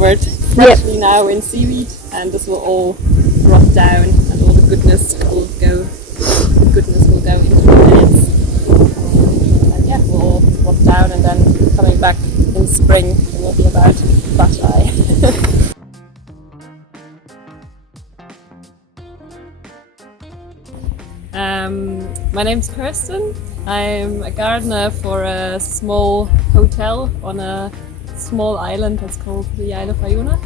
covered freshly now in seaweed, and this will all rot down, and all the goodness will go into the beds. And yeah, we'll all rot down, and then coming back in spring, it will be about butt-eye. My name's Kerstin. I'm a gardener for a small hotel on a small island that's called the Isle of Iona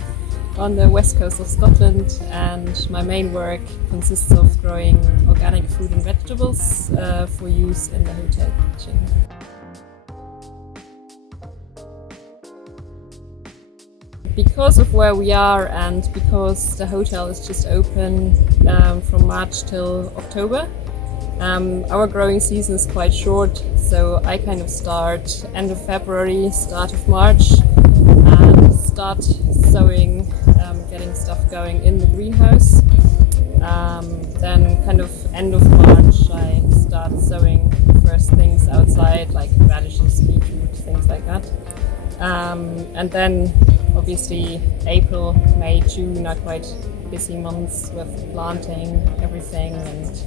on the west coast of Scotland, and my main work consists of growing organic fruit and vegetables for use in the hotel kitchen. Because of where we are and because the hotel is just open from March till October, our growing season is quite short, so I kind of start end of February, start of March, and start sowing, getting stuff going in the greenhouse. Then kind of end of March I start sowing first things outside, like radishes, beetroot, things like that. And then obviously April, May, June are quite busy months with planting everything, and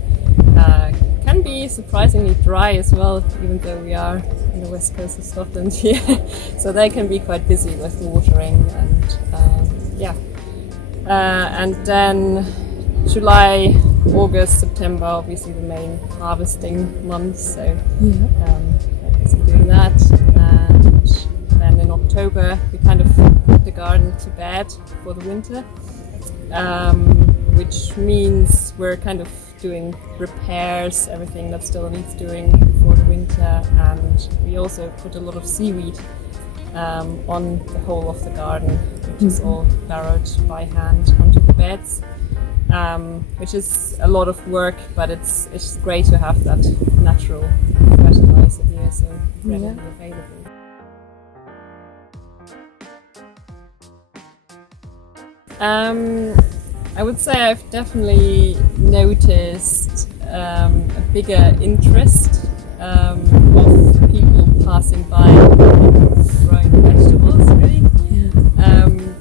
can be surprisingly dry as well, even though we are on the west coast of Scotland here. So they can be quite busy with watering, and and then July, August, September, obviously the main harvesting months. So quite busy doing that. And then in October we kind of put the garden to bed for the winter, which means we're kind of doing repairs, everything that still needs doing before the winter, and we also put a lot of seaweed on the whole of the garden, which is all barrowed by hand onto the beds, which is a lot of work, but it's great to have that natural fertilizer here, so readily available. I would say I've definitely noticed a bigger interest of people passing by growing vegetables, really.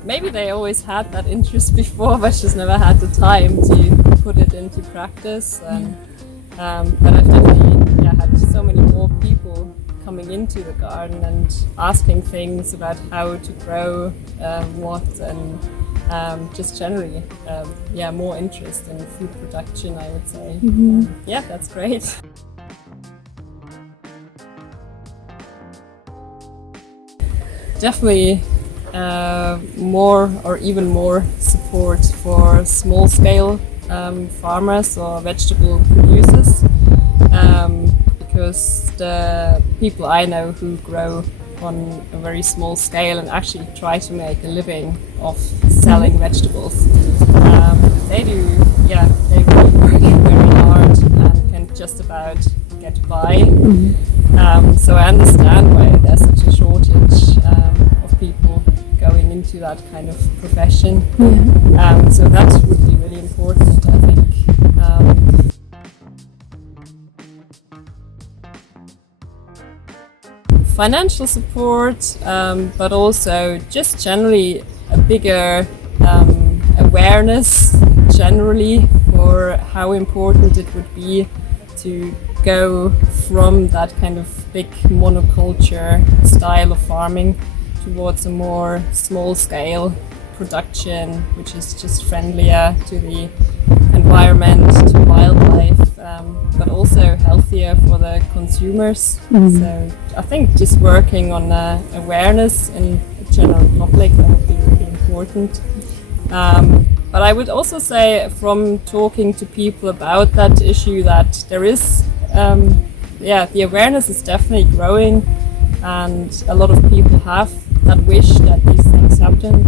Maybe they always had that interest before, but just never had the time to put it into practice. But I've definitely had so many more people coming into the garden and asking things about how to grow what, and just generally, more interest in food production, I would say. That's great. Definitely more or even more support for small-scale farmers or vegetable producers, because the people I know who grow on a very small scale and actually try to make a living of selling vegetables, they really work very hard and can just about get by. So I understand why there's such a shortage of people going into that kind of profession. So that would be really important, I think. Financial support, but also just generally a bigger awareness generally for how important it would be to go from that kind of big monoculture style of farming towards a more small-scale production, which is just friendlier to the environment, to wildlife, but also healthier for the consumers. So I think just working on awareness in the general public, that would be really important. But I would also say, from talking to people about that issue, that there is, the awareness is definitely growing, and a lot of people have that wish that these things happen.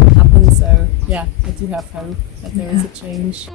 So I do have hope that there is a change.